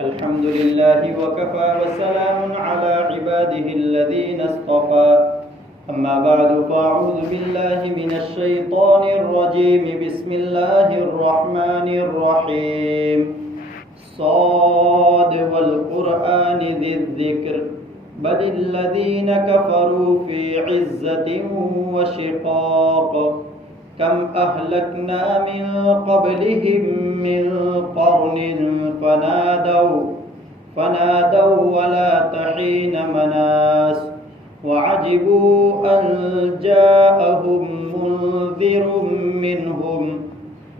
الحمد لله وكفى وسلام على عباده الذين اصطفى أما بعد فأعوذ بالله من الشيطان الرجيم بسم الله الرحمن الرحيم صاد والقرآن ذي الذكر بل الذين كفروا في عزة وشقاق كم أهلكنا من قبلهم من قرن فنادوا ولا تحين مناس وعجبوا أن جاءهم منذر منهم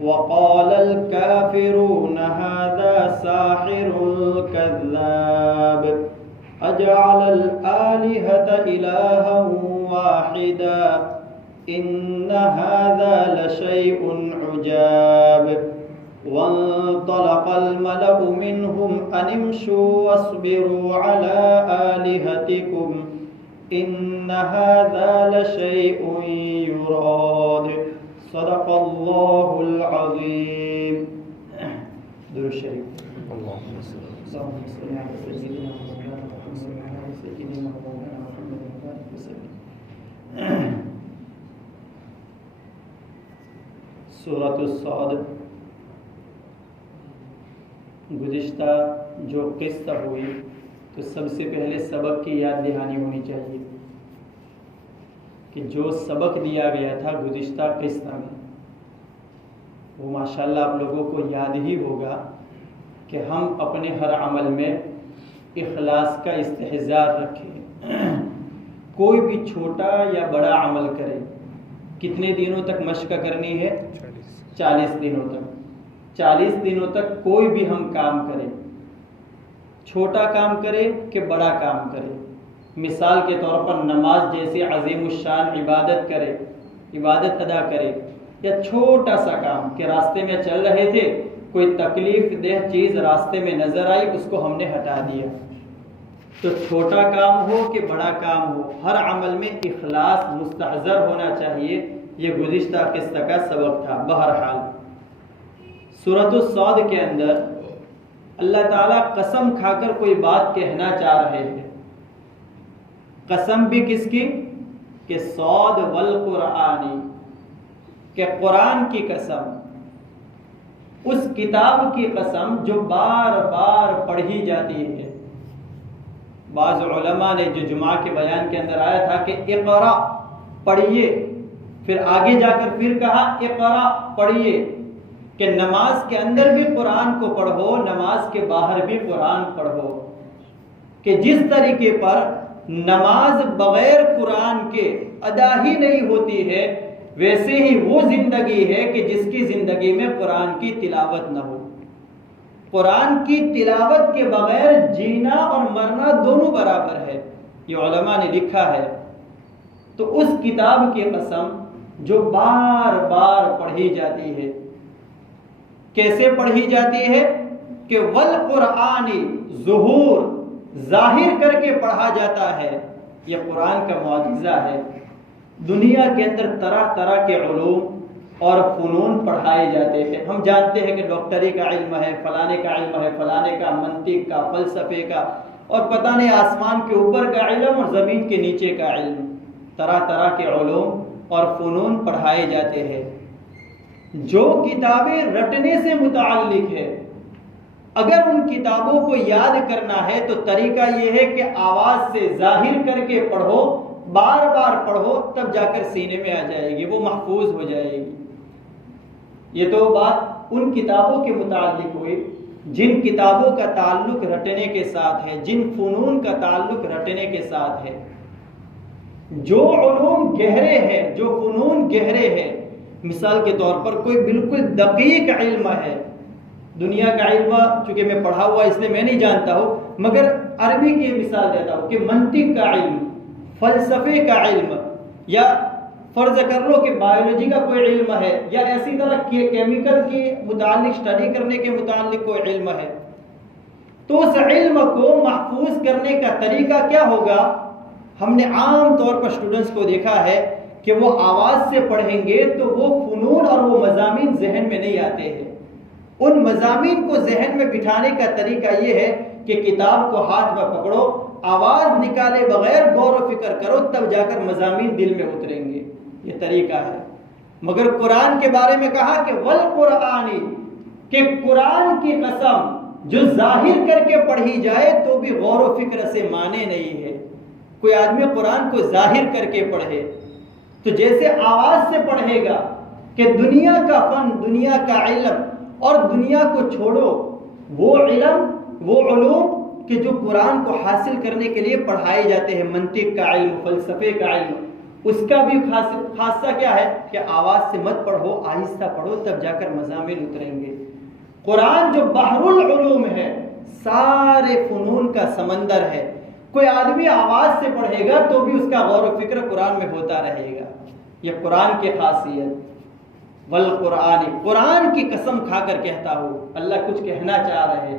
وقال الكافرون هذا ساحر كذاب أجعل الآلهة إلها واحدا إن هذا لشيء عجاب وانطلق الملأ منهم أن امشوا واصبروا على آلهتكم إن هذا لشيء يراد صدق الله العظيم. درود شریف. اللهم صل على سيدنا محمد وعلى سيدنا محمد وسلم. سورۃ الصاد گزشتہ جو قصہ ہوئی تو سب سے پہلے سبق کی یاد دہانی ہونی چاہیے کہ جو سبق دیا گیا تھا گزشتہ قصہ میں وہ ماشاءاللہ آپ لوگوں کو یاد ہی ہوگا کہ ہم اپنے ہر عمل میں اخلاص کا استحضار رکھیں. کوئی بھی چھوٹا یا بڑا عمل کرے کتنے دنوں تک مشق کرنی ہے؟ 40 دنوں تک. 40 دنوں تک کوئی بھی ہم کام کریں، چھوٹا کام کرے کہ بڑا کام کرے، مثال کے طور پر نماز جیسے عظیم الشان عبادت کرے، عبادت ادا کرے، یا چھوٹا سا کام کہ راستے میں چل رہے تھے کوئی تکلیف دہ چیز راستے میں نظر آئی اس کو ہم نے ہٹا دیا. تو چھوٹا کام ہو کہ بڑا کام ہو ہر عمل میں اخلاص مستحضر ہونا چاہیے. یہ گزشتہ قصہ کا سبق تھا. بہرحال سورۃ الصاد کے اندر اللہ تعالیٰ قسم کھا کر کوئی بات کہنا چاہ رہے تھے. قسم بھی کس کی؟ کہ صاد والقرآنی، کہ قرآن کی قسم، اس کتاب کی قسم جو بار بار پڑھی جاتی ہے. بعض علماء نے جو جمعہ کے بیان کے اندر آیا تھا کہ اقرا پڑھیے، پھر آگے جا کر پھر کہا اقرا پڑھیے، کہ نماز کے اندر بھی قرآن کو پڑھو، نماز کے باہر بھی قرآن پڑھو. کہ جس طریقے پر نماز بغیر قرآن کے ادا ہی نہیں ہوتی ہے ویسے ہی وہ زندگی ہے کہ جس کی زندگی میں قرآن کی تلاوت نہ ہو. قرآن کی تلاوت کے بغیر جینا اور مرنا دونوں برابر ہے، یہ علماء نے لکھا ہے. تو اس کتاب کی قسم جو بار بار پڑھی جاتی ہے، کیسے پڑھی جاتی ہے؟ کہ والقرآن ظہور، ظاہر کر کے پڑھا جاتا ہے. یہ قرآن کا معجزہ ہے. دنیا کے اندر طرح طرح کے علوم اور فنون پڑھائے جاتے ہیں. ہم جانتے ہیں کہ ڈاکٹری کا علم ہے، فلانے کا علم ہے، فلانے کا منطق کا، فلسفے کا، اور پتہ نہیں آسمان کے اوپر کا علم اور زمین کے نیچے کا علم. طرح طرح کے علوم اور فنون پڑھائے جاتے ہیں. جو کتابیں رٹنے سے متعلق ہے، اگر ان کتابوں کو یاد کرنا ہے تو طریقہ یہ ہے کہ آواز سے ظاہر کر کے پڑھو، بار بار پڑھو، تب جا کر سینے میں آ جائے گی، وہ محفوظ ہو جائے گی. یہ تو بات ان کتابوں کے متعلق ہوئی جن کتابوں کا تعلق رٹنے کے ساتھ ہے، جن فنون کا تعلق رٹنے کے ساتھ ہے. جو علوم گہرے ہیں، جو فنون گہرے ہیں، مثال کے طور پر کوئی بالکل دقیق علم ہے، دنیا کا علم چونکہ میں پڑھا ہوا اس لیے میں نہیں جانتا ہوں، مگر عربی کی مثال دیتا ہوں کہ منطق کا علم، فلسفے کا علم، یا فرض کر لو کہ بایولوجی کا کوئی علم ہے، یا ایسی طرح کیمیکل کے متعلق اسٹڈی کرنے کے متعلق کوئی علم ہے، تو اس علم کو محفوظ کرنے کا طریقہ کیا ہوگا؟ ہم نے عام طور پر اسٹوڈنٹس کو دیکھا ہے کہ وہ آواز سے پڑھیں گے تو وہ فنون اور وہ مضامین ذہن میں نہیں آتے ہیں. ان مضامین کو ذہن میں بٹھانے کا طریقہ یہ ہے کہ کتاب کو ہاتھ میں پکڑو، آواز نکالے بغیر غور و فکر کرو، تب جا کر مضامین دل میں اتریں گے. یہ طریقہ ہے. مگر قرآن کے بارے میں کہا کہ والقرآنی، کہ قرآن کی قسم جو ظاہر کر کے پڑھی جائے تو بھی غور و فکر سے مانے نہیں ہے. کوئی آدمی قرآن کو ظاہر کر کے پڑھے تو جیسے آواز سے پڑھے گا کہ دنیا کا فن، دنیا کا علم اور دنیا کو چھوڑو، وہ علم، وہ علوم کہ جو قرآن کو حاصل کرنے کے لیے پڑھائے جاتے ہیں، منطق کا علم، فلسفے کا علم، اس کا بھی خاصہ کیا ہے کہ آواز سے مت پڑھو، آہستہ پڑھو، تب جا کر مضامین اتریں گے. قرآن جو بحر العلوم ہے، سارے فنون کا سمندر ہے. کوئی آدمی آواز سے پڑھے گا تو بھی اس کا غور و فکر قرآن میں ہوتا رہے گا. یہ قرآن کی خاصیت. والقرآن، قرآن کی قسم کھا کر کہتا ہوں، اللہ کچھ کہنا چاہ رہے ہیں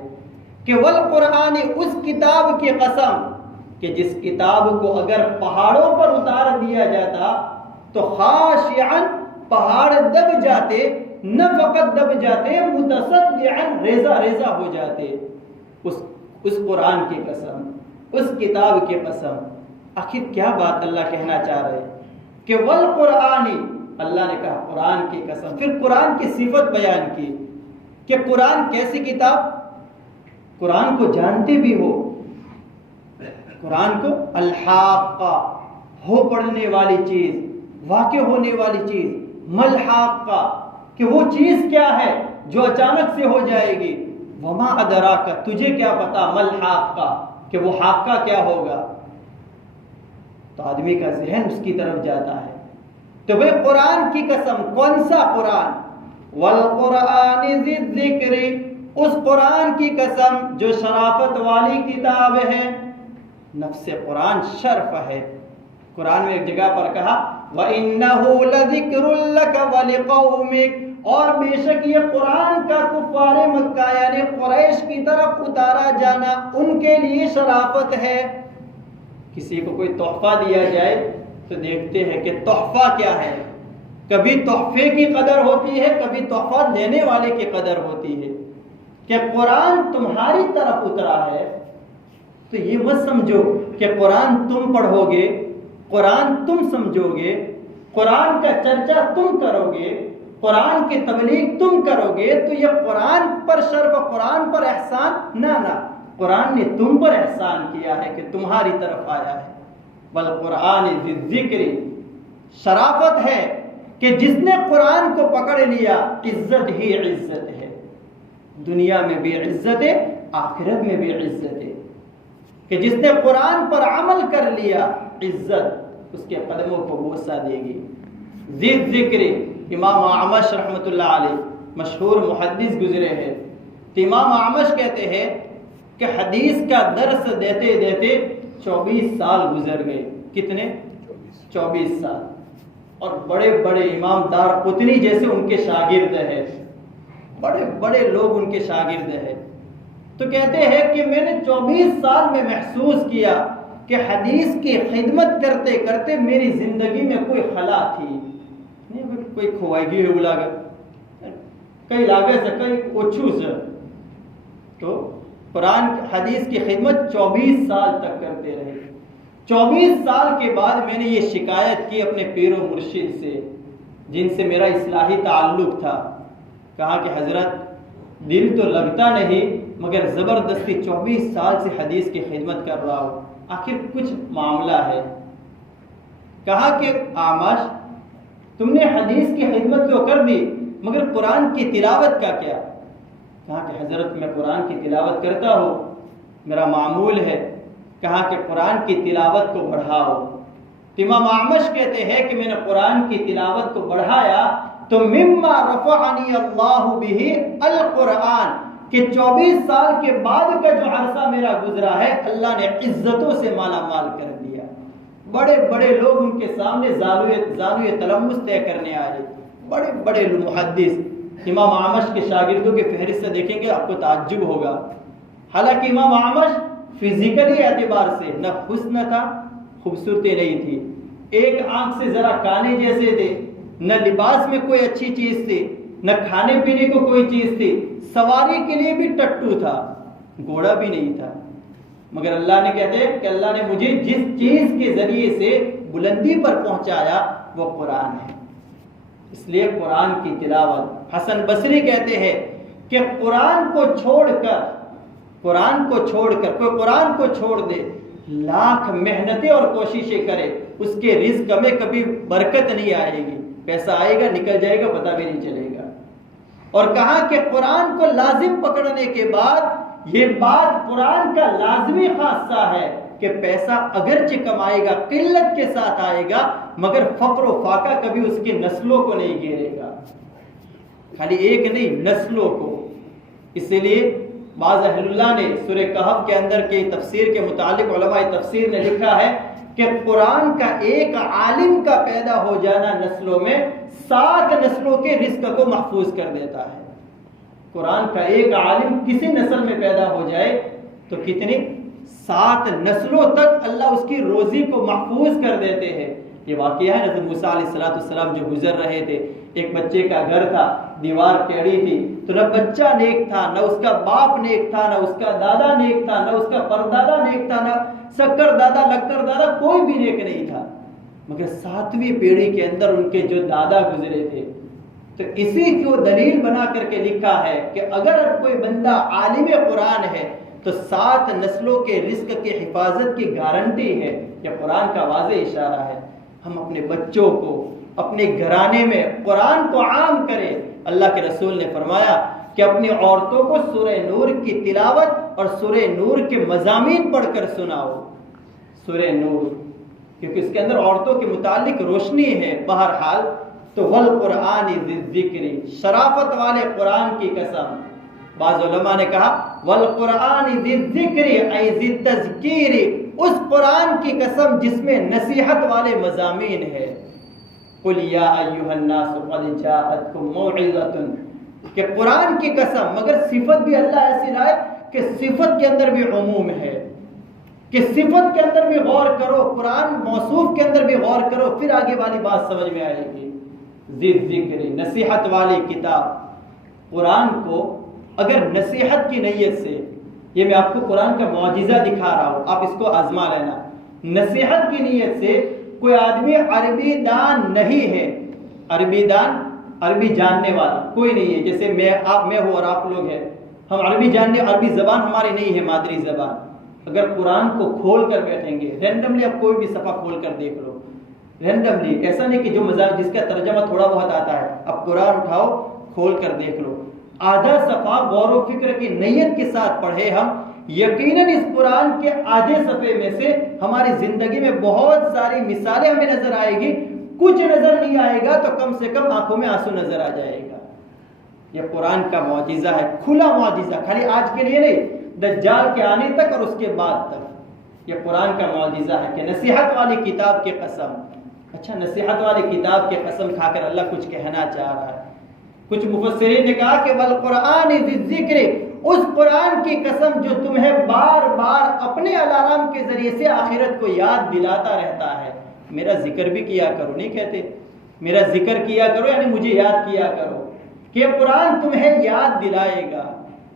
کہ والقرآن، اس کتاب کی قسم کہ جس کتاب کو اگر پہاڑوں پر اتار دیا جاتا تو خاشعاً پہاڑ دب جاتے، نہ فقط دب جاتے، متصدعاً ریزہ ریزہ ہو جاتے. اس قرآن کی قسم، اس کتاب کی قسم. آخر کیا بات اللہ کہنا چاہ رہے کہ والقرآن، اللہ نے کہا قرآن کی قسم. پھر قرآن کی صفت بیان کی کہ قرآن کیسی کتاب. قرآن کو جانتے بھی ہو، قرآن کو الحاقہ، ہو پڑھنے والی چیز، واقع ہونے والی چیز. ملحاقہ، کہ وہ چیز کیا ہے جو اچانک سے ہو جائے گی. وما ادراک، تجھے کیا پتا ملحاقہ، کہ وہ حاقہ کیا ہوگا. تو آدمی کا ذہن اس کی طرف جاتا ہے. تو وہ قرآن کی قسم، کون سا قرآن؟ والقرآن ذی الذکر، اس قرآن کی قسم جو شرافت والی کتاب ہے. نفس قرآن شرف ہے. قرآن میں ایک جگہ پر کہا وَإِنَّهُ لَذِكْرٌ لَكَ وَلِقَوْمِكَ، اور بے شک یہ قرآن کا کفار مکہ یعنی قریش کی طرف اتارا جانا ان کے لیے شرافت ہے. کسی کو کوئی تحفہ دیا جائے تو دیکھتے ہیں کہ تحفہ کیا ہے. کبھی تحفے کی قدر ہوتی ہے، کبھی تحفہ دینے والے کی قدر ہوتی ہے. کہ قرآن تمہاری طرف اترا ہے تو یہ مت سمجھو کہ قرآن تم پڑھو گے، قرآن تم سمجھو گے، قرآن کا چرچا تم کرو گے، قرآن کی تبلیغ تم کرو گے تو یہ قرآن پر شرف، قرآن پر احسان. نہ، قرآن نے تم پر احسان کیا ہے کہ تمہاری طرف آیا ہے. والقرآن ذی الذکر، شرافت ہے کہ جس نے قرآن کو پکڑ لیا عزت ہی عزت ہے. دنیا میں بھی عزت ہے، آخرت میں بھی عزت ہے. کہ جس نے قرآن پر عمل کر لیا عزت اس کے قدموں کو بوسہ دے گی. ذی الذکر، امام اعمش رحمۃ اللہ علیہ مشہور محدث گزرے ہیں. تو امام اعمش کہتے ہیں کہ حدیث کا درس دیتے دیتے 24 سال گزر گئے. کتنے؟ 24 سال. اور بڑے بڑے امام دارقطنی جیسے ان کے شاگرد ہیں، بڑے بڑے لوگ ان کے شاگرد ہیں. تو کہتے ہیں کہ میں نے 24 سال میں محسوس کیا کہ حدیث کی خدمت کرتے کرتے میری زندگی میں کوئی خلا تھی نہیں، کوئی کھوائگی ہو لگا کئی لاگے سے کئی اوچھو سے. تو قرآن حدیث کی خدمت 24 سال تک کرتے رہے. 24 سال کے بعد میں نے یہ شکایت کی اپنے پیر و مرشد سے جن سے میرا اصلاحی تعلق تھا. کہا کہ حضرت دل تو لگتا نہیں مگر زبردستی 24 سال سے حدیث کی خدمت کر رہا ہوں، آخر کچھ معاملہ ہے. کہا کہ اعمش تم نے حدیث کی خدمت تو کر دی مگر قرآن کی تلاوت کا کیا؟ کہا کہ حضرت میں قرآن کی تلاوت کرتا ہوں، میرا معمول ہے. کہا کہ قرآن کی تلاوت کو بڑھاؤ. امام اعمش کہتے ہیں کہ میں نے قرآن کی تلاوت کو بڑھایا تو مما رفعنی اللہ بہ القرآن، کہ 24 سال کے بعد کا جو عرصہ میرا گزرا ہے اللہ نے عزتوں سے مالا مال کر دیا. بڑے بڑے لوگ ان کے سامنے زانوی تلمس طے کرنے آئے، بڑے بڑے محدث. امام اعمش کے شاگردوں کی فہرست دیکھیں گے آپ کو تعجب ہوگا. حالانکہ امام اعمش فزیکلی اعتبار سے نہ حسن تھا، خوبصورتی نہیں تھی، ایک آنکھ سے ذرا کانے جیسے تھے، نہ لباس میں کوئی اچھی چیز تھی، نہ کھانے پینے کو کوئی چیز تھی، سواری کے لیے بھی ٹٹو تھا، گھوڑا بھی نہیں تھا، مگر اللہ نے کہتے ہیں کہ اللہ نے مجھے جس چیز کے ذریعے سے بلندی پر پہنچایا وہ قرآن ہے، اس لیے قرآن کی تلاوت۔ حسن بصری کہتے ہیں کہ قرآن کو چھوڑ کر کوئی قرآن کو چھوڑ دے، لاکھ محنتیں اور کوششیں کرے، اس کے رزق میں کبھی برکت نہیں آئے گی، پیسہ آئے گا نکل جائے گا پتہ بھی نہیں چلے گا۔ اور کہا کہ قرآن کو لازم پکڑنے کے بعد یہ بات قرآن کا لازمی خاصہ ہے کہ پیسہ اگرچہ کمائے گا قلت کے ساتھ آئے گا، مگر فقر و فاقہ کبھی اس کی نسلوں کو نہیں گھیرے گا، خالی ایک نہیں نسلوں کو۔ اسی لیے بعض اہل اللہ نے سورہ کہف کے اندر کی تفسیر کے متعلق علماء تفسیر نے لکھا ہے کہ قرآن کا ایک عالم کا پیدا ہو جانا نسلوں میں 7 نسلوں کے رزق کو محفوظ کر دیتا ہے۔ قرآن کا ایک عالم کسی نسل میں پیدا ہو جائے تو کتنی 7 نسلوں تک اللہ اس کی روزی کو محفوظ کر دیتے ہیں۔ یہ واقعہ ہے حضرت موسیٰ علیہ السلام جو گزر رہے تھے، ایک بچے کا گھر تھا، دیوار ٹیڑھی تھی، تو نہ بچہ نیک تھا، نہ اس کا باپ نیک تھا، نہ اس کا دادا نیک تھا، نہ اس کا پردادا نیک تھا، نہ سکر دادا لکر دادا کوئی بھی نیک نہیں تھا، مگر 7ویں پیڑھی کے اندر ان کے جو دادا گزرے تھے۔ تو اسی کو دلیل بنا کر کے لکھا ہے کہ اگر کوئی بندہ عالم قرآن ہے تو 7 نسلوں کے رزق کی حفاظت کی گارنٹی ہے۔ یہ قرآن کا واضح اشارہ ہے۔ ہم اپنے بچوں کو اپنے گھرانے میں قرآن کو عام کریں۔ اللہ کے رسول نے فرمایا کہ اپنی عورتوں کو سورہ نور کی تلاوت اور سورہ نور کے مضامین پڑھ کر سناؤ۔ سورہ نور کیونکہ اس کے اندر عورتوں کے متعلق روشنی ہے۔ بہرحال تو والقرآن ذی الذکر، شرافت والے قرآن کی قسم۔ بعض علماء نے کہا والقرآن ذی الذکر ای ذی التذکیر، اس قرآن کی قسم جس میں نصیحت والے مضامین ہے۔ قل یا ایھا الناس قد جاءتکم موعظۃ، کہ قرآن کی قسم، مگر صفت بھی اللہ ایسی لائے کہ صفت کے اندر بھی عموم ہے، کہ صفت کے اندر بھی غور کرو، قرآن موصوف کے اندر بھی غور کرو، پھر آگے والی بات سمجھ میں آئے گی۔ ذی الذکر، نصیحت والی کتاب۔ قرآن کو اگر نصیحت کی نیت سے، یہ میں آپ کو قرآن کا معجزہ دکھا رہا ہوں، آپ اس کو آزما لینا، نصیحت کی نیت سے کوئی آدمی عربی دان نہیں ہے، عربی دان، عربی جاننے والا کوئی نہیں ہے، جیسے میں ہوں اور آپ لوگ ہیں، ہم عربی جاننے، عربی زبان ہماری نہیں ہے مادری زبان، اگر قرآن کو کھول کر بیٹھیں گے رینڈملی، اب کوئی بھی صفحہ کھول کر دیکھ لو رینڈملی، ایسا نہیں کہ جو مزاج جس کا ترجمہ تھوڑا بہت آتا ہے، اب قرآن اٹھاؤ کھول کر دیکھ لو، آدھا صفحہ غور و فکر کی نیت کے ساتھ پڑھے ہم، یقیناً اس قرآن کے آدھے صفحے میں سے ہماری زندگی میں بہت ساری مثالیں ہمیں نظر آئے گی، کچھ نظر نہیں آئے گا تو کم سے کم آنکھوں میں آنسو نظر آ جائے گا۔ یہ قرآن کا معجزہ ہے، کھلا معجزہ، خالی آج کے لیے نہیں، دجال کے آنے تک اور اس کے بعد تک یہ قرآن کا معجزہ ہے کہ نصیحت والی کتاب کی قسم۔ اچھا، نصیحت والی کتاب کی قسم کھا کر اللہ کچھ کہنا چاہ رہا ہے۔ کچھ مفسرین نے کہا کہ والقرآن ذی الذکر، اس قرآن کی قسم جو تمہیں بار بار اپنے الارم کے ذریعے سے آخرت کو یاد دلاتا رہتا ہے۔ میرا ذکر بھی کیا کرو، نہیں کہتے میرا ذکر کیا کرو یعنی مجھے یاد کیا کرو، کہ قرآن تمہیں یاد دلائے گا۔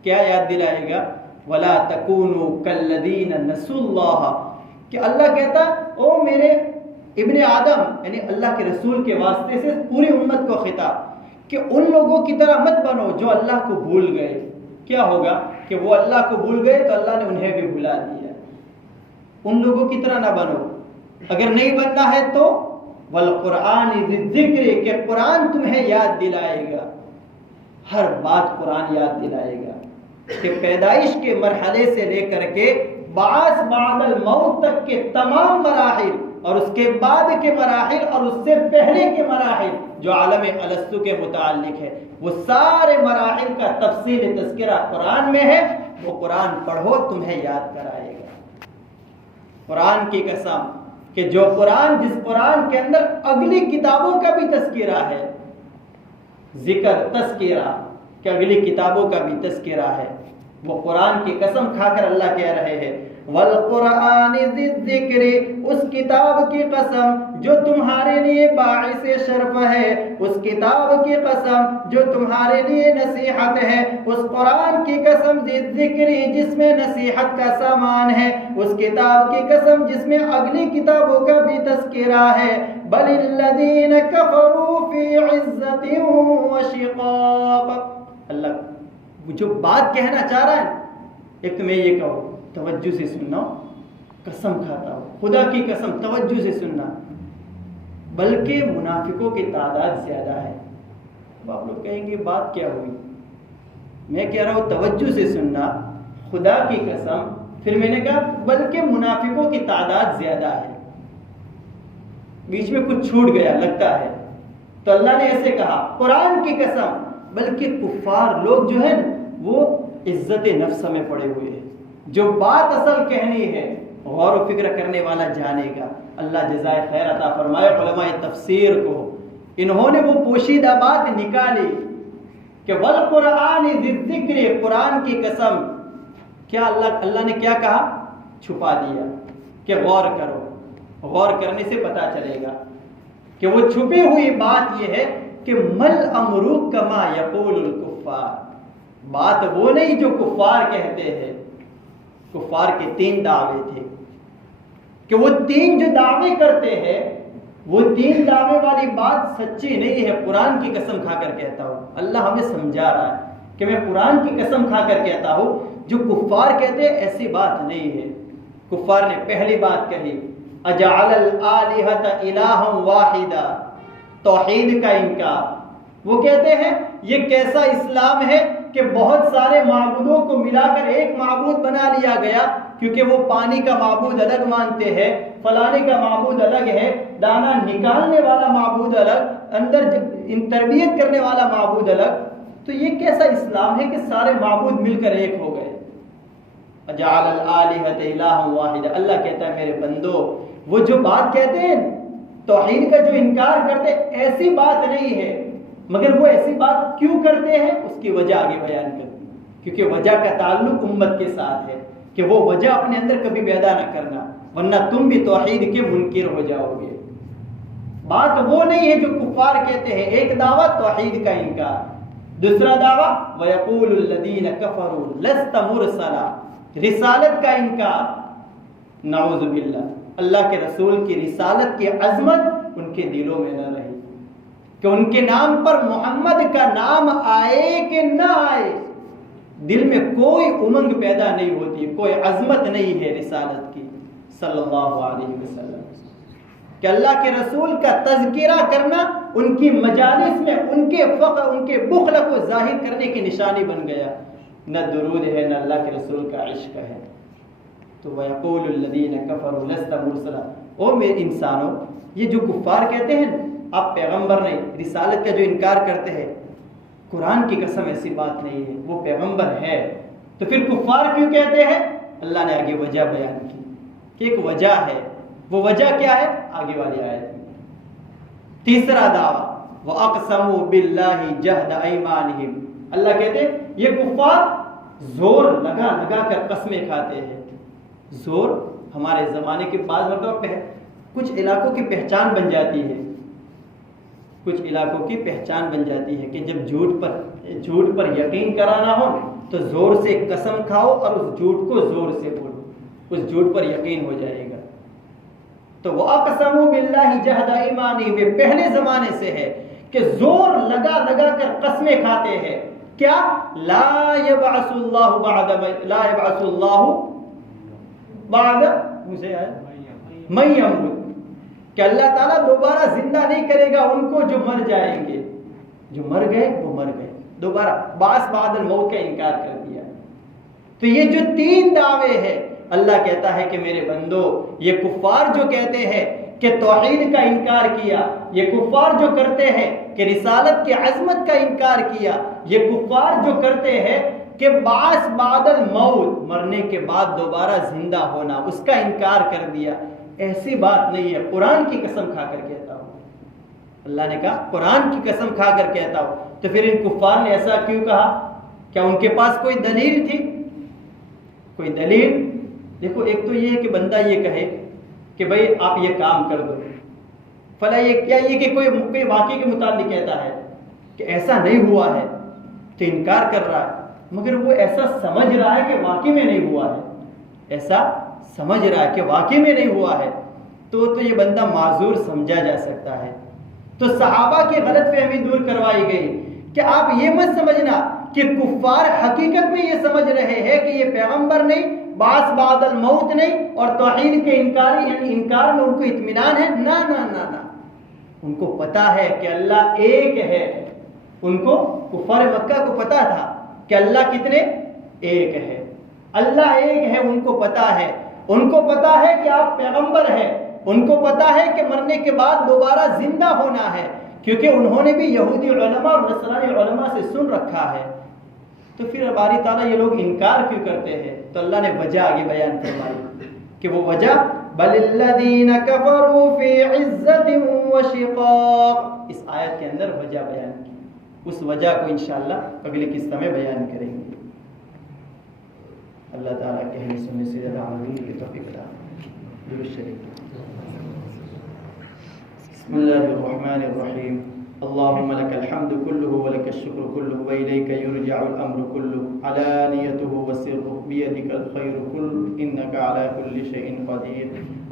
کیا یاد دلائے گا؟ وَلَا تَكُونُوا كَالَّذِينَ نَسُوا اللَّهَ، کہ اللہ کہتا او میرے ابن آدم، یعنی اللہ کے رسول کے واسطے سے پوری امت کو خطاب، کہ ان لوگوں کی طرح مت بنو جو اللہ کو بھول گئے۔ کیا ہوگا کہ وہ اللہ کو بھول گئے تو اللہ نے انہیں بھی بھلا دیا، ان لوگوں کی طرح نہ بنو۔ اگر نہیں بننا ہے تو والقرآن ذی الذکر، کہ قرآن تمہیں یاد دلائے گا، ہر بات قرآن یاد دلائے گا، کہ پیدائش کے مرحلے سے لے کر کے بعث بعد الموت تک کے تمام مراحل، اور اس کے بعد کے مراحل اور اس سے پہلے کے مراحل جو عالم الستو کے متعلق ہے، وہ سارے مراحل کا تفصیل تذکرہ قرآن میں ہے۔ وہ قرآن پڑھو تمہیں یاد کرائے گا۔ قرآن کی قسم کہ جو قرآن، جس قرآن کے اندر اگلی کتابوں کا بھی تذکرہ ہے، ذکر تذکرہ کہ اگلی کتابوں کا بھی تذکرہ ہے، وہ قرآن کی قسم کھا کر اللہ کہہ رہے ہیں والقرآن ذی الذکر، اس کتاب کی قسم جو تمہارے لیے باعث شرف ہے، اس کتاب کی قسم جو تمہارے لیے نصیحت ہے، اس قرآن کی قسم ذی الذکر جس میں نصیحت کا سامان ہے، اس کتاب کی قسم جس میں اگلی کتابوں کا بھی تذکرہ ہے، بل الذین کفروا فی عزت و شقاق۔ اللہ جو بات کہنا چاہ رہا ہے، ایک تو میں یہ کہوں توجہ سے سننا، قسم کھاتا ہوں خدا کی قسم توجہ سے سننا، بلکہ منافقوں کی تعداد زیادہ ہے۔ اب آپ لوگ کہیں گے بات کیا ہوئی؟ میں کہہ رہا ہوں توجہ سے سننا، خدا کی قسم، پھر میں نے کہا بلکہ منافقوں کی تعداد زیادہ ہے۔ بیچ میں کچھ چھوٹ گیا لگتا ہے، تو اللہ نے ایسے کہا قرآن کی قسم، بلکہ کفار لوگ جو ہیں وہ عزت نفس میں پڑے ہوئے ہیں۔ جو بات اصل کہنی ہے غور و فکر کرنے والا جانے گا۔ اللہ جزائے خیر عطا فرمائے علماء تفسیر کو، انہوں نے وہ پوشیدہ بات نکالی کہ والقرآن ذی الذکر، قرآن کی قسم، کیا اللہ نے کیا کہا؟ چھپا دیا کہ غور کرو، غور کرنے سے پتا چلے گا کہ وہ چھپی ہوئی بات یہ ہے کہ مل امرو کما یقول الکفار، بات وہ نہیں جو کفار کہتے ہیں۔ کفار کے 3 دعوے تھے کہ وہ 3 جو دعوے کرتے ہیں، وہ 3 دعوے والی بات سچی نہیں ہے، قرآن کی قسم کھا کر کہتا ہوں۔ اللہ ہمیں سمجھا رہا ہے کہ میں قرآن کی قسم کھا کر کہتا ہوں، جو کفار کہتے ہیں ایسی بات نہیں ہے۔ کفار نے پہلی بات کہی اجعل الآلہۃ الہا واحدا، توحید کا انکار۔ وہ کہتے ہیں یہ کیسا اسلام ہے کہ بہت سارے معبودوں کو ملا کر ایک معبود بنا لیا گیا، کیونکہ وہ پانی کا معبود الگ مانتے ہیں، فلانے کا معبود الگ ہے، دانا نکالنے والا معبود الگ، اندر تربیت کرنے والا معبود الگ۔ تو یہ کیسا اسلام ہے کہ سارے معبود مل کر ایک ہو گئے؟ اجعل الآلہۃ الہا واحدا، اللہ کہتا ہے میرے بندو وہ جو بات کہتے ہیں توحید کا جو انکار کرتے ایسی بات نہیں ہے، مگر وہ ایسی بات کیوں کرتے ہیں اس کی وجہ آگے بیان کرتے ہیں، کیونکہ وجہ کا تعلق امت کے ساتھ ہے کہ وہ وجہ اپنے اندر کبھی پیدا نہ کرنا، ورنہ تم بھی توحید کے منکر ہو جاؤ گے۔ بات وہ نہیں ہے جو کفار کہتے ہیں، ایک دعویٰ توحید کا انکار، دوسرا دعویٰ وَيَقُولُ الَّذِينَ كَفَرُوا لَسْتَ مُرْسَلًا، رسالت کا انکار۔ نعوذ باللہ، اللہ کے رسول کی رسالت کی عظمت ان کے دلوں میں نہ رہی کہ ان کے نام پر محمد کا نام آئے کہ نہ آئے، دل میں کوئی امنگ پیدا نہیں ہوتی، کوئی عظمت نہیں ہے رسالت کی صلی اللہ علیہ وسلم، کہ اللہ کے رسول کا تذکرہ کرنا ان کی مجالس میں ان کے فقر، ان کے بخل کو ظاہر کرنے کی نشانی بن گیا۔ نہ درود ہے، نہ اللہ کے رسول کا عشق ہے۔ تو وَيَقُولُ الَّذِينَ كَفَرُوا لَسْتَ مُرْسَلًا، او میرے انسانوں، یہ جو کفار کہتے ہیں آپ پیغمبر نہیں، رسالت کا جو انکار کرتے ہیں، قرآن کی قسم ایسی بات نہیں ہے، وہ پیغمبر ہے، تو پھر کفار کیوں کہتے ہیں؟ اللہ نے آگے وجہ بیان کی کہ ایک وجہ ہے، وہ وجہ کیا ہے؟ آگے والی آیت میں۔ تیسرا دعویٰ وَأَقْسَمُوا بِاللَّهِ جَهْدَ أَيْمَانِهِمْ، اللہ کہتے ہیں یہ کفار زور لگا لگا کر قسمیں کھاتے ہیں۔ زور ہمارے زمانے کے بعض مرتبہ کچھ علاقوں کی پہچان بن جاتی ہے، کچھ علاقوں کی پہچان بن جاتی ہے کہ جب جھوٹ پر یقین کرانا ہو تو زور سے قسم کھاؤ اور اس جھوٹ کو زور سے بولو، اس جھوٹ پر یقین ہو جائے گا۔ تو وَأَقْسَمُوا بِاللَّهِ جَهْدَ أَيْمَانِهِمْ پہلے زمانے سے ہے کہ زور لگا لگا کر قسمیں کھاتے ہیں، کیا لا يبعث اللہ بعد مجھے من يموت، کہ اللہ تعالیٰ دوبارہ زندہ نہیں کرے گا ان کو جو مر جائیں گے، جو مر گئے وہ مر گئے، دوبارہ بعث بعد الموت کا انکار کر دیا۔ تو یہ جو 3 دعوے ہیں، اللہ کہتا ہے کہ میرے بندو یہ کفار جو کہتے ہیں کہ توحید کا انکار کیا، یہ کفار جو کرتے ہیں کہ رسالت کی عظمت کا انکار کیا، یہ کفار جو کرتے ہیں کہ بعث بعد الموت، مرنے کے بعد دوبارہ زندہ ہونا، اس کا انکار کر دیا، ایسی بات نہیں ہے، قرآن کی قسم کھا کر کہتا ہوں۔ اللہ نے کہا قرآن کی قسم کھا کر کہتا ہوں۔ تو پھر ان کفار نے ایسا کیوں کہا؟ کیا ان کے پاس کوئی دلیل تھی؟ کوئی دلیل؟ دیکھو ایک تو یہ ہے کہ بندہ یہ کہے کہ بھائی آپ یہ کام کر دو فلاں، یہ کیا یہ کہ کوئی واقعے کے متعلق کہتا ہے کہ ایسا نہیں ہوا ہے تو انکار کر رہا ہے، مگر وہ ایسا سمجھ رہا ہے کہ واقعی میں نہیں ہوا ہے، ایسا سمجھ رہا ہے کہ واقعی میں نہیں ہوا ہے، تو یہ بندہ معذور سمجھا جا سکتا ہے۔ تو صحابہ کی غلط فہمی دور کروائی گئی کہ آپ یہ مت سمجھنا کہ کفار حقیقت میں یہ سمجھ رہے ہیں کہ یہ پیغمبر نہیں، بعث بعد الموت نہیں، اور توحید کے انکار میں ان کو اطمینان ہے۔ نہ نہ نہ نہ، ان کو پتا ہے کہ اللہ ایک ہے۔ ان کو کفار مکہ کو پتا تھا کہ اللہ کتنے؟ ایک ہے، اللہ ایک ہے، ان کو پتا ہے۔ ان کو پتا ہے کہ آپ پیغمبر ہیں، ان کو پتا ہے کہ مرنے کے بعد دوبارہ زندہ ہونا ہے، کیونکہ انہوں نے بھی یہودی علماء اور نصرانی علماء سے سن رکھا ہے۔ تو پھر باری تعالیٰ یہ لوگ انکار کیوں کرتے ہیں؟ تو اللہ نے وجہ آگے بیان فرمائی کہ وہ وجہ بل الذین کفروا فی عزت وشقاق، اس آیت کے اندر وجہ بیان کی، اس وجہ کو انشاءاللہ اگلی قسط میں بیان کریں گے۔ اللہ تعالیٰ کہنے سننے سے زیادہ عمل کی توفیق عطا فرمائے۔ درود شریف۔ بسم اللہ الرحمن الرحیم۔ اللهم لك الحمد كله ولك الشكر كله وإليك يرجع الأمر كله علانيته وسره بيدك الخير كله إنك على كل شيء قدير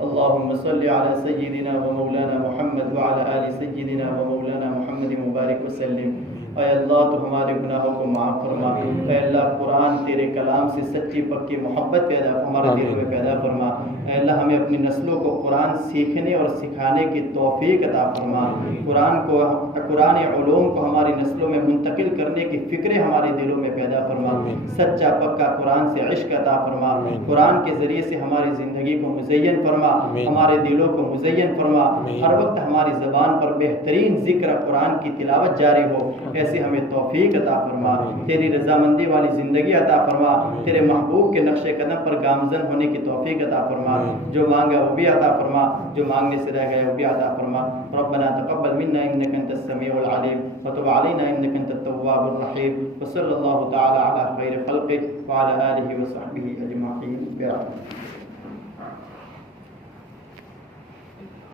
اللهم صل على سيدنا ومولانا محمد وعلى آل سيدنا ومولانا محمد مبارک وسلم۔ اے اللہ تو ہمارے گناہوں کو معاف فرما، اے اللہ قرآن تیرے کلام سے سچی پکی محبت ہمارے دلوں میں پیدا فرما، اے اللہ ہمیں اپنی نسلوں کو قرآن سیکھنے اور سکھانے کی توفیق عطا فرما، قرآن علوم کو ہماری نسلوں میں منتقل کرنے کی فکریں ہمارے دلوں میں پیدا فرما، سچا پکا قرآن سے عشق عطا فرما، قرآن کے ذریعے سے ہماری زندگی کو مزین فرما، ہمارے دلوں کو مزین فرما، ہر وقت ہماری زبان پر بہترین ذکر قرآن کی تلاوت جاری ہو، ایسے ہمیں توفیق عطا فرما، تیری رضامندی والی زندگی عطا فرما، تیرے محبوب کے نقش قدم پر گامزن ہونے کی توفیق عطا فرما، جو مانگا وہ بھی عطا فرما، جو مانگنے سے رہ گیا وہ بھی عطا فرما۔ ربنا تقبل منا انك انت السميع العليم وتب علينا انك انت التواب الرحيم وصلى الله تعالى على خير خلقه وعلى اله وصحبه اجمعين برحمتك۔